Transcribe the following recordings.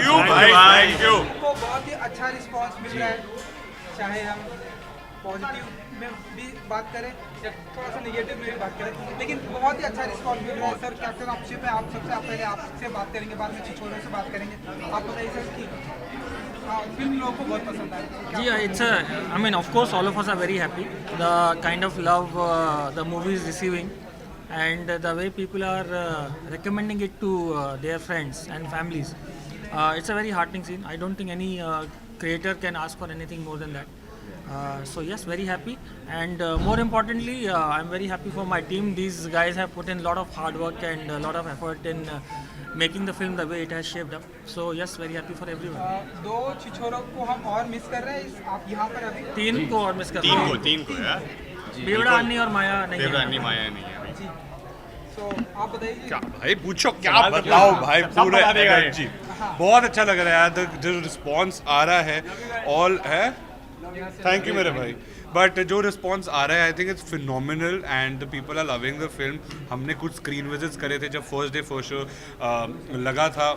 You भाई, thank you. को बहुत ही अच्छा रिस्पांस मिल रहा है, चाहे हम पॉजिटिव में भी बात करें या थोड़ा सा नेगेटिव में भी बात करें, लेकिन बहुत ही अच्छा रिस्पांस मिल रहा है। सर कैप्टन ऑफिशियल में आप सबसे पहले आपसे बात करेंगे, बाद में छिछोरों से बात करेंगे। आप बताइए सर कि फिल्म लोगों को बहुत पसंद आई। Yeah, I mean, of course, all of us are very happy. The kind of love the movie is receiving, and the way people are recommending it to their friends and families. It's a very heartening scene. I don't think any creator can ask for anything more than that. So yes, very happy, and more importantly, I'm very happy for my team. These guys have put in a lot of hard work and a lot of effort in making the film the way it has shaped up. So yes, very happy for everyone. दो छिछोरों को हम और miss कर रहे हैं आप यहाँ पर अभी। तीन को और मिस कर रहे हैं। तीन को यार, बेवड़ा अन्नी और माया नहीं है। बेवड़ा अन्नी माया नहीं है। जी, तो आप बताइए क्या भाई पूछो, क्या बताओ भाई, पूरा एनर्जी बहुत अच्छा लग रहा है। जो रिस्पॉन्स आ रहा है ऑल है, थैंक यू मेरे भाई, बट जो रिस्पॉन्स आ रहा है I think it's phenomenal and the people are loving the film. हमने कुछ स्क्रीन विजिट्स करे थे जब फर्स्ट डे फर्स्ट शो लगा था,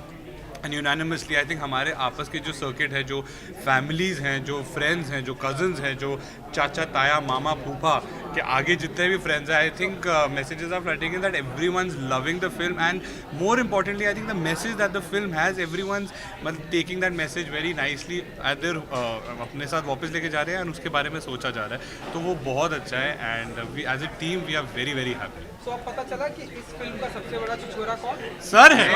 एंड यूनानिमसली आई थिंक हमारे आपस की जो सर्किट है, जो फैमिलीज़ हैं, जो फ्रेंड्स हैं, जो कज़न्स हैं, जो चाचा ताया मामा फूफा के आगे जितने भी फ्रेंड्स हैं, I think messages are flooding in that everyone's loving the film, and more importantly I think the message that the film has, everyone's मतलब taking that message very nicely at there, अपने साथ वापस लेके जा रहे हैं and उसके बारे में सोचा जा रहा है, तो वो बहुत अच्छा है। And we as a team we are very very happy. तो अब पता चला कि इस फिल्म का सबसे बड़ा छिछोरा कौन? सर है,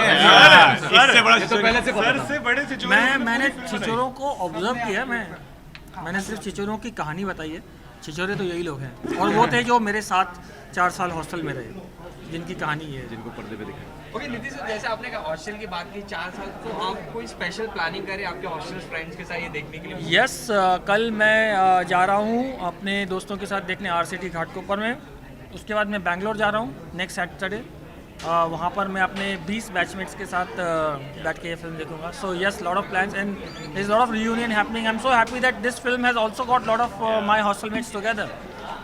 इससे बड़ा तो पहले से सर से बड़े से मैंने छिछोरों को ऑब्जर्व किया। मैंने सिर्फ छिछोरों की कहानी बताई है। छिछोरे तो यही लोग हैं, और वो थे जो मेरे साथ 4 साल हॉस्टल में रहे, जिनकी कहानी है, जिनको पर्दे पे दिखाई। ओके नीतीश सर, जैसे आपने कहा हॉस्टल की बात की 4 साल, तो आप कोई स्पेशल प्लानिंग करें आपके हॉस्टल फ्रेंड्स के साथ ये देखने के लिए? यस, कल मैं जा रहा हूँ अपने दोस्तों के साथ देखने आरसीटी घाटकोपर में। उसके बाद मैं बैंगलोर जा रहा हूँ नेक्स्ट सैटरडे। वहाँ पर मैं अपने 20 बैचमेट्स के साथ बैठ के ये फिल्म देखूंगा। So yes, lot of plans and there is lot of reunion happening. I am so happy that this film has also got lot of my hostelmates together.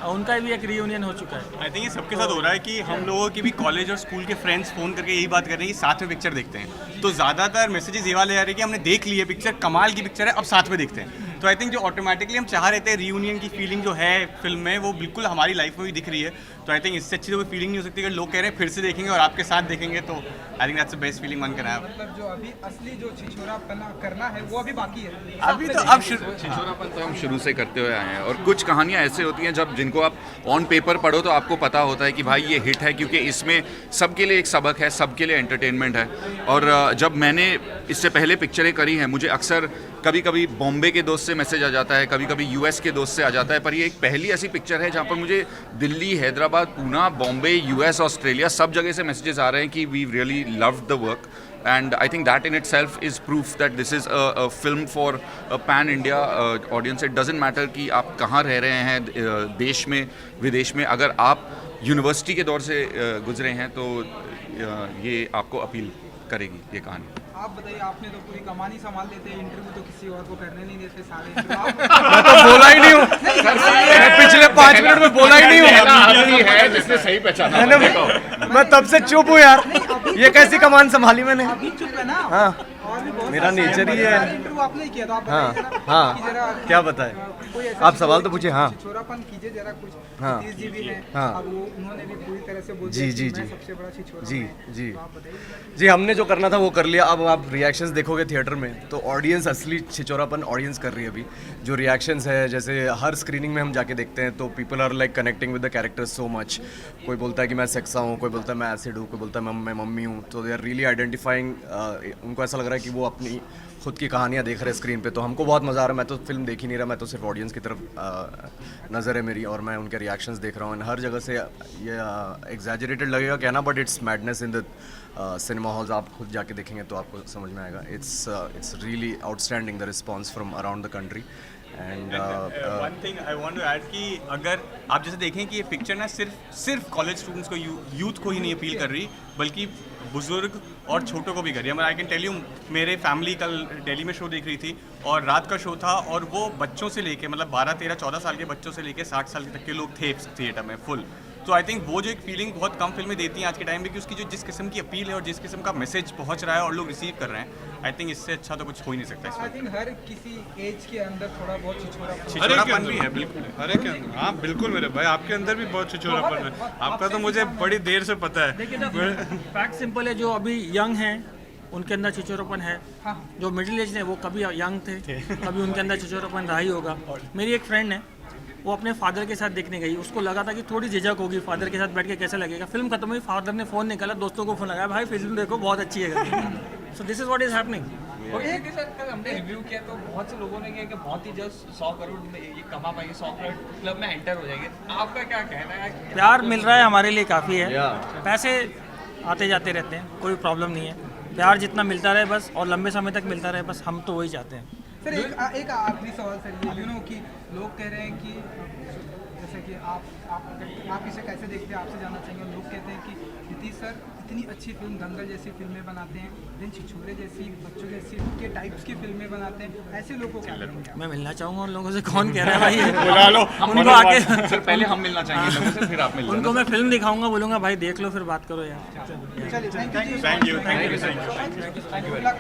उनका भी एक रियूनियन हो चुका है। आई थिंक ये सबके साथ हो रहा है कि हम लोगों की भी कॉलेज और स्कूल के फ्रेंड्स फ़ोन करके यही बात कर रहे हैं कि साथ में पिक्चर देखते हैं। तो ज़्यादातर मैसेजेस ये वाले आ रहे हैं कि हमने देख ली है पिक्चर, कमाल की पिक्चर है, अब साथ में देखते हैं। तो आई थिंक जो ऑटोमेटिकली हम चाह रहे थे रियूनियन की फीलिंग जो है फिल्म में, वो बिल्कुल हमारी लाइफ में भी दिख रही है। तो आई थिंक इससे अच्छी तो कोई फीलिंग नहीं हो सकती अगर लोग कह रहे हैं फिर से देखेंगे और आपके साथ देखेंगे, तो I think that's the best feeling one can have. मतलब जो अभी असली जो छिछोरापना करना है वो अभी बाकी है। अभी तो अब छिछोरापन तो हम शुरू से करते हुए आए हैं, और कुछ कहानियाँ ऐसे होती हैं जब जिनको आप ऑन पेपर पढ़ो तो आपको पता होता है कि भाई ये हिट है, क्योंकि इसमें सबके लिए एक सबक है, सबके लिए एंटरटेनमेंट है। और जब मैंने इससे पहले पिक्चरें करी हैं, मुझे अक्सर कभी कभी बॉम्बे के दोस्त से मैसेज आ जाता है, कभी कभी यूएस के दोस्त से आ जाता है, पर ये एक पहली ऐसी पिक्चर है जहाँ पर मुझे दिल्ली, हैदराबाद, पूना, बॉम्बे, यूएस, ऑस्ट्रेलिया सब जगह से मैसेजेस आ रहे हैं कि we really loved the work. And I think that in itself is proof that this is a film for a pan India audience. It doesn't matter कि आप कहाँ रह रहे हैं, देश में विदेश में, अगर आप यूनिवर्सिटी के दौर से गुजरे हैं तो ये आपको अपील करेगी ये कहानी। आप बताइए, आपने तो पूरी कमानी संभाल लेते हैं, इंटरव्यू तो किसी और को करने नहीं देते सारे। मैं तो बोला ही नहीं हूँ, मैं पिछले 5 मिनट में बोला ही नहीं हूँ। है जिसने सही पहचाना। मैं तब से चुप हूँ यार, ये कैसी कमान संभाली मैंने? अभी चुप है ना। हाँ, और भी बहुत मेरा सारे नेचर ही है। इंटरव्यू आपने ही किया, तो आप हाँ, बताइए जरा हाँ, कि जरा क्या बताएं? कोई ऐसा आप सवाल तो पूछिए। हाँ, छिछोरापन कीजिए जरा कुछ। हाँ, नीतीश जी भी हैं, हाँ, अब वो उन्होंने भी पूरी तरह से बोल जी, दिया जी, कि मैं जी, सबसे बड़ा छिछोरा जी, हूं। जी, तो आप बताइए। जी, हमने जो करना था वो कर लिया। अब आप रिएक्शंस देखोगे थिएटर में तो ऑडियंस असली छिछोरापन ऑडियंस कर रही है अभी। जो रिएक्शंस है, जैसे हर स्क्रीनिंग में हम जाके देखते हैं तो people are like connecting with the characters so much. कोई बोलता है कि मैं सेक्सा हूँ, कोई बोलता है मैं एसिड हूँ, कोई बोलता है मैं मम्मी हूँ। तो दे आर रियली आइडेंटिफाइंग, उनको ऐसा लग रहा है कि वो अपनी खुद की कहानियाँ देख रहे हैं स्क्रीन पे। तो हमको बहुत मज़ा आ रहा है। मैं तो फिल्म देख ही नहीं रहा, मैं तो सिर्फ ऑडियंस की तरफ नज़र है मेरी, और मैं उनके रिएक्शंस देख रहा हूँ। हर जगह से ये एग्जैजरेटेड लगेगा कहना, but it's madness in the cinema halls. आप खुद जाके देखेंगे तो आपको समझ में आएगा। It's really outstanding the response from around the country. And one thing I want to add कि अगर आप जैसे देखें कि ये पिक्चर ना सिर्फ कॉलेज स्टूडेंट्स को, यूथ को ही नहीं अपील कर रही, बल्कि बुजुर्ग और छोटों को भी कर रही है। आई कैन टेल यू, मेरे फैमिली कल दिल्ली में शो देख रही थी और रात का शो था, और वो बच्चों से लेके मतलब 12, 13, 14 साल के बच्चों से लेके 60 साल तक के लोग थे थिएटर में फुल। तो आई थिंक वो जो एक फीलिंग बहुत कम फिल्में देती हैं आज के टाइम में कि उसकी जो जिस किस्म की अपील है और जिस किस्म का मैसेज पहुंच रहा है और लोग रिसीव कर रहे हैं, आई थिंक इससे अच्छा तो कुछ हो ही नहीं सकता आई थिंक हर किसी एज के अंदर थोड़ा बहुत छिछोरा हर एक के छिछोरापन अंदर भी है, बिल्कुल। हर एक के अंदर, हाँ बिल्कुल मेरे भाई, आपके अंदर भी बहुत छिछोरापन है। आपका तो मुझे बड़ी देर से पता है। देखिए फैक्ट सिंपल है, जो अभी यंग हैं उनके अंदर छिछोरापन है, जो मिडिल एज है वो कभी यंग थे, कभी उनके अंदर छिछोरापन रहा ही होगा। मेरी एक फ्रेंड है, वो अपने फादर के साथ देखने गई, उसको लगा था कि थोड़ी झिझक होगी, फादर के साथ बैठ के कैसा लगेगा। फिल्म खत्म हुई, फादर ने फ़ोन निकाला, दोस्तों को फ़ोन लगाया, भाई फिल्म देखो बहुत अच्छी है। So this is what is happening. और एक सर कल हमने रिव्यू किया तो बहुत से लोगों ने कहा कि बहुत ही जल्द 100 करोड़ में ये कमा पाएंगे, 100 करोड़ क्लब में एंटर हो जाएंगे। आपका क्या कहना है? प्यार मिल रहा है हमारे लिए काफ़ी है, पैसे आते जाते रहते हैं, कोई प्रॉब्लम नहीं है। प्यार जितना मिलता रहे बस, और लंबे समय तक मिलता रहे बस, हम तो वही चाहते हैं। सर एक आखिरी सवाल सर, ये कि लोग कह रहे हैं कि जैसे कि आप इसे कैसे देखते हैं, आपसे जानना चाहेंगे। लोग कहते हैं कि नीतीश सर इतनी अच्छी फिल्म दंगल जैसी फिल्में बनाते हैं, देन छिछोरे जैसी, बच्चों जैसी के टाइप्स की फिल्में बनाते हैं, ऐसे लोगों को मैं मिलना चाहूँगा उन लोगों से। कौन कह रहा है भाई? बुला लो, उनको आके सर पहले हम मिलना चाहेंगे लोगों से, फिर आप मिल उनको मैं फिल्म दिखाऊंगा, बोलूँगा भाई देख लो फिर बात करो यार। चलिए, thank you. Thank you, thank you, thank you. Luck.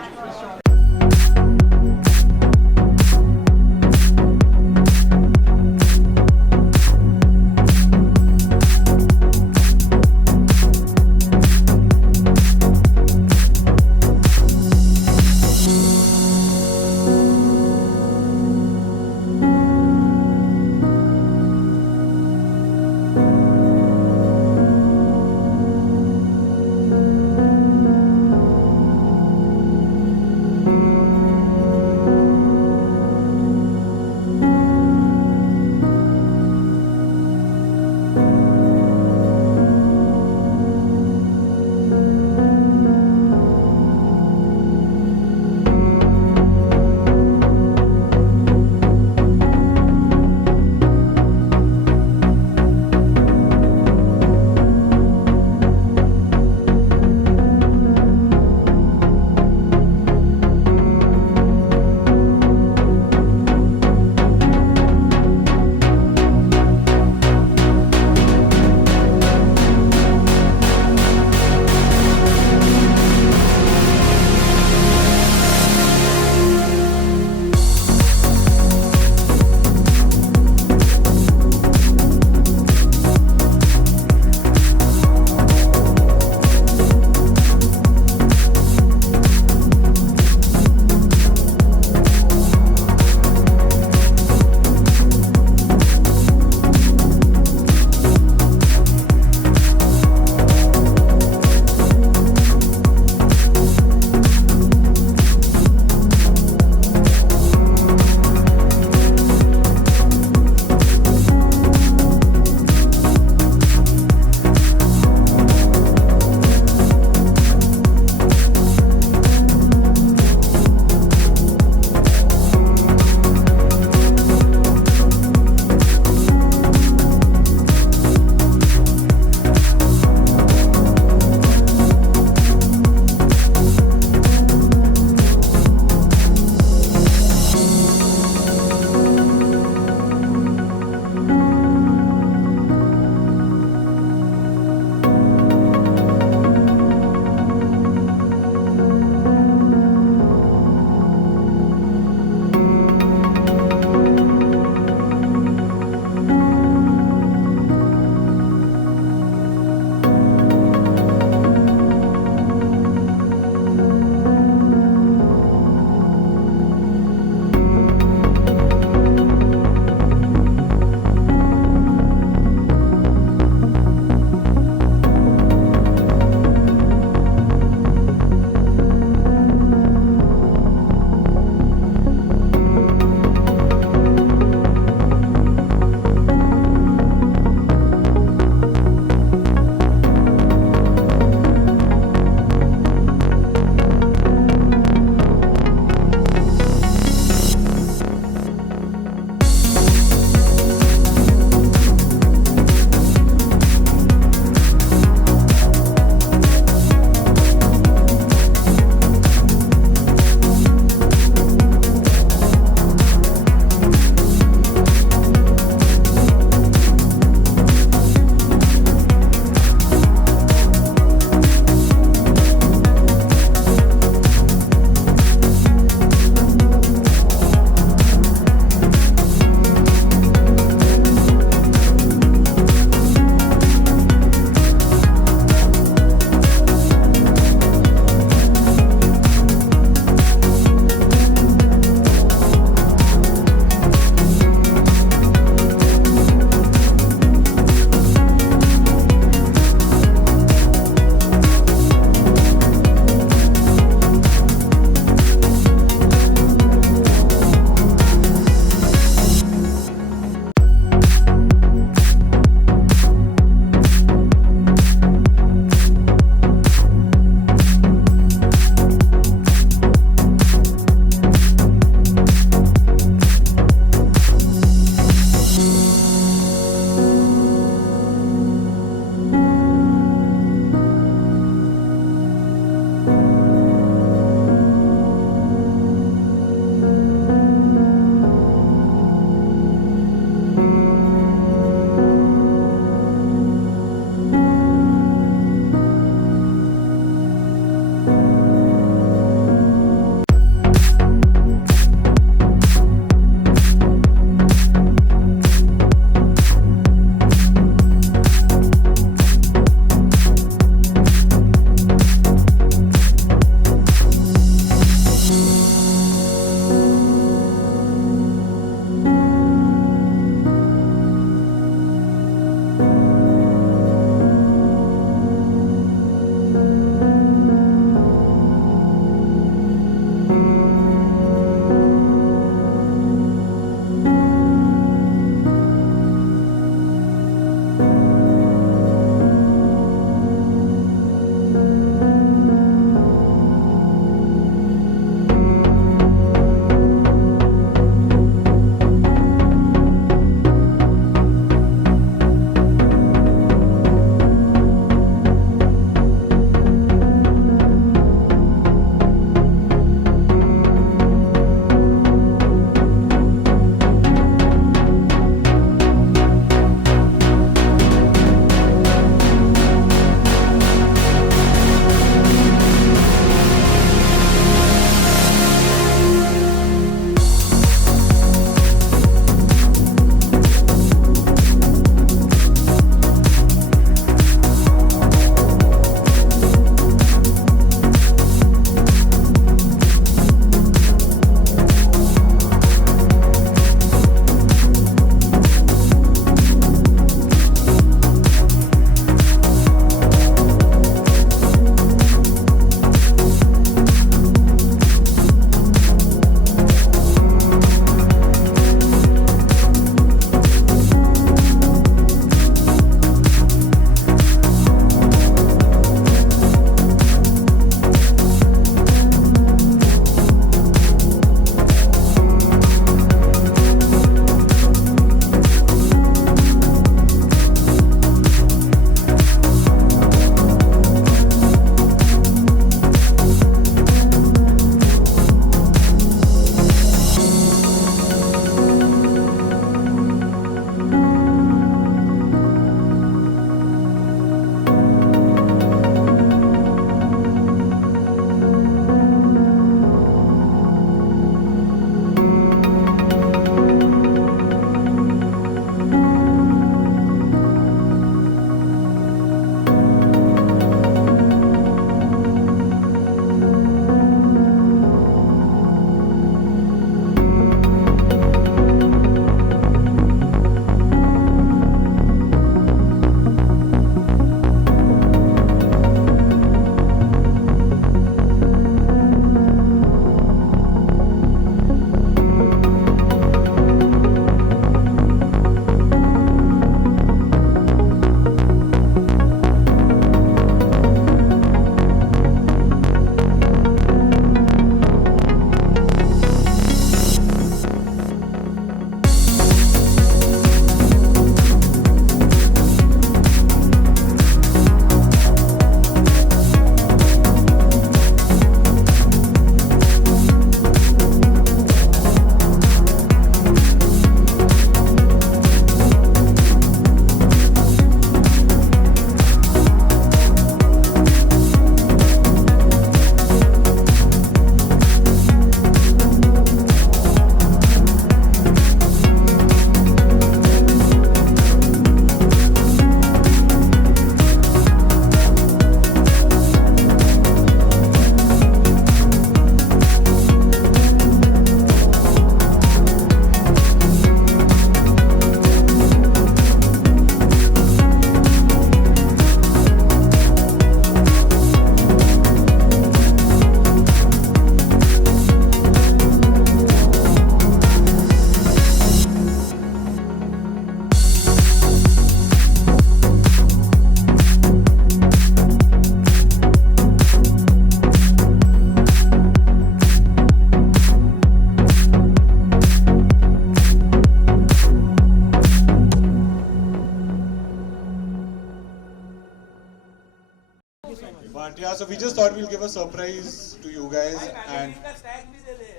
But yeah, so we just thought we'll give a surprise to you guys and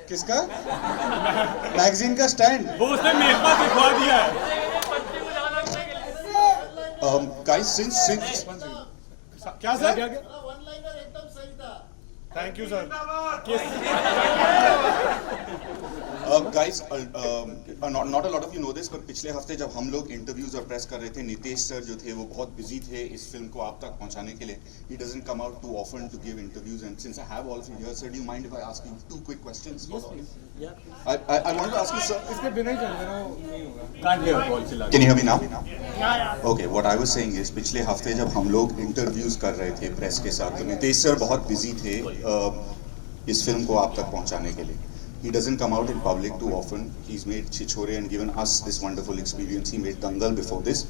किसका? मैगजीन का स्टैंड? वो उसने मेरे पास लिखवा दिया है। Guys, since क्या sir? Thank you sir. Guys, not a lot of you know this, पर पिछले हफ्ते जब हम लोग इंटरव्यूज और प्रेस कर रहे थे, नितेश सर जो थे वो बहुत बिजी थे इस फिल्म को आप तक पहुंचाने के लिए. He doesn't come out too often to give interviews, and since I have all of you here, sir, do you mind if I ask you 2 quick questions? Yes, please. Yeah. I wanted to ask you, sir. इसके बिना ही चल रहा है, वो नहीं होगा. Can't hear call चिल्ला। Can you hear me now? Okay, what I was saying is पिछले हफ्ते जब हम लोग इंटरव्यूज कर रहे थे प्रेस के साथ, तो नितेश सर बहुत बिजी थे इस फिल्म को आप तक पहुंचाने के लिए. He doesn't come out in public too often. He's made Chichore and given us this wonderful experience. He made Dangal before this.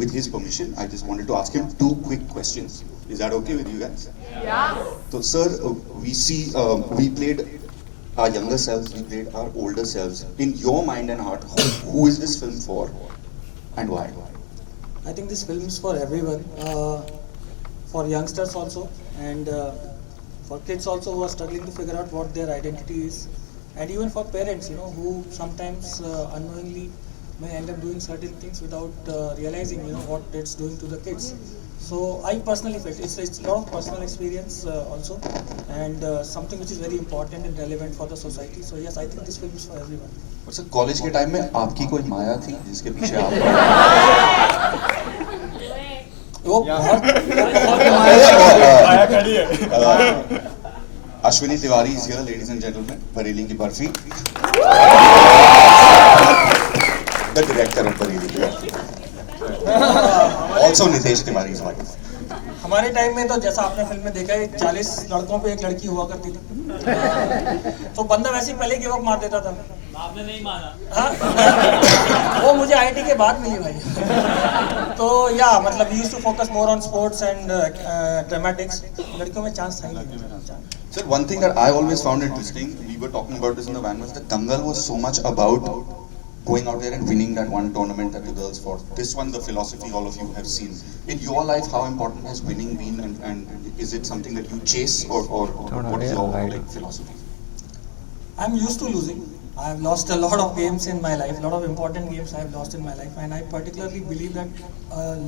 With his permission, I just wanted to ask him 2 quick questions. Is that okay with you guys? Yeah. So, sir, we played our younger selves, we played our older selves. In your mind and heart, who is this film for and why? I think this film is for everyone, for youngsters also, and for kids also who are struggling to figure out what their identity is, and even for parents, you know, who sometimes unknowingly may end up doing certain things without realizing, you know, what it's doing to the kids. So I personally felt it's a lot of personal experience also, and something which is very important and relevant for the society. So yes, I think this film is for everyone. और sir college के time में आपकी कोई माया थी जिसके पीछे आप वो बहुत आया खड़ी है। Ashwini Tiwari is here, ladies and gentlemen. Bareilly ki Barfi. The director of Bareilly ki Barfi. Also Nitesh Tiwari's wife. हमारे टाइम में तो जैसा आपने फिल्म में देखा है 40 लड़कों पे एक लड़की हुआ करती थी, तो बंदा वैसे ही पहले गिव अप मार देता था. आपने नहीं मारा? वो मुझे आईटी के बाद मिली भाई. तो या मतलब we used to focus more on sports and dramatics. लड़कियों में चांस था ही नहीं. Sir, one thing that I always found interesting, we were talking about this in the van, was that Dangal was so much about going out there and winning that one tournament that the girls fought. This one, the philosophy all of you have seen. In your life, how important has winning been, and is it something that you chase, or what is your like philosophy? I'm used to losing. I have lost a lot of games in my life, a lot of important games I have lost in my life, and I particularly believe that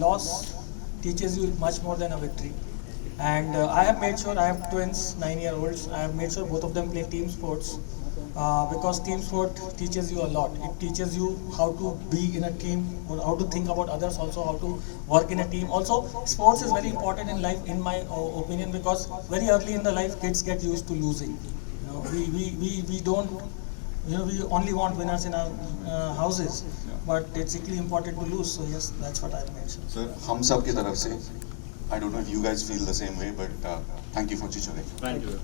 loss teaches you much more than a victory. And I have made sure, I have twins, 9-year-olds, I have made sure both of them play team sports, because team sport teaches you a lot. It teaches you how to be in a team, or how to think about others, also how to work in a team. Also, sports is very important in life, in my opinion, because very early in the life, kids get used to losing. You know, we don't, you know, we only want winners in our houses, but it's equally important to lose. So yes, that's what I've mentioned. Sir, हम सब की तरफ से, I don't know if you guys feel the same way, but thank you for Chichore. Thank you.